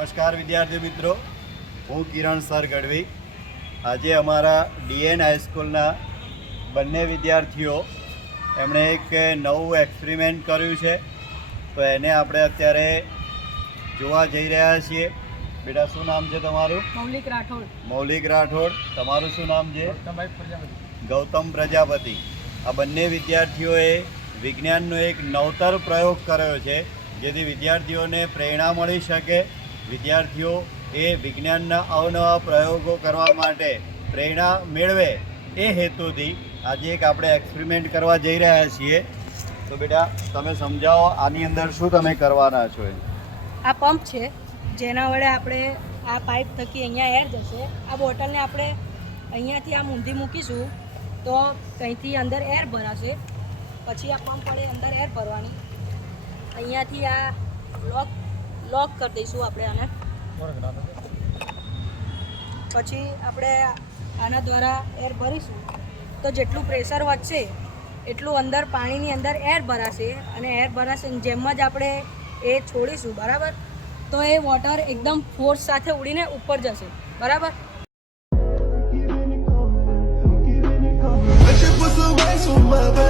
નમસ્કાર વિદ્યાર્થી મિત્રો, હું કિરણ સર ગઢવી. આજે અમારા ડીએન હાઈસ્કૂલના બંને વિદ્યાર્થીઓ એમણે એક નવું એક્સપેરિમેન્ટ કર્યું છે, તો એને આપણે અત્યારે જોવા જઈ રહ્યા છીએ. બેટા, શું નામ છે તમારું? મૌલિક રાઠોડ. મૌલિક રાઠોડ. તમારું શું નામ છે? ગૌતમ પ્રજાપતિ. આ બંને વિદ્યાર્થીઓએ વિજ્ઞાનનો એક નવતર પ્રયોગ કર્યો છે, જેથી વિદ્યાર્થીઓને પ્રેરણા મળી શકે. વિદ્યાર્થીઓ એ વિજ્ઞાનના અવનવા પ્રયોગો કરવા માટે પ્રેરણા મેળવે એ હેતુથી આજે એક આપણે એક્સપેરિમેન્ટ કરવા જઈ રહ્યા છીએ. તો બેટા, તમે સમજાવો આની અંદર શું તમે કરવાના છો? આ પંપ છે, જેના વડે આપણે આ પાઇપ થકી અહીંયા એર જશે. આ બોટલને આપણે અહીંયાથી આમ ઊંધી મૂકીશું તો કંઈથી અંદર એર ભરાશે. પછી આ પંપ વડે અંદર એર ભરવાની. અહીંયાથી આ લોક કરી દઈશું આપણે આને. પછી આપણે આના દ્વારા એર ભરીશું તો જેટલું પ્રેશર વધશે એટલું અંદર પાણીની અંદર એર ભરાશે, અને એર ભરાશે જેમ જ આપણે એ છોડીશું, બરાબર, તો એ વોટર એકદમ ફોર્સ સાથે ઉડીને ઉપર જશે, બરાબર. I should put some ice on my back.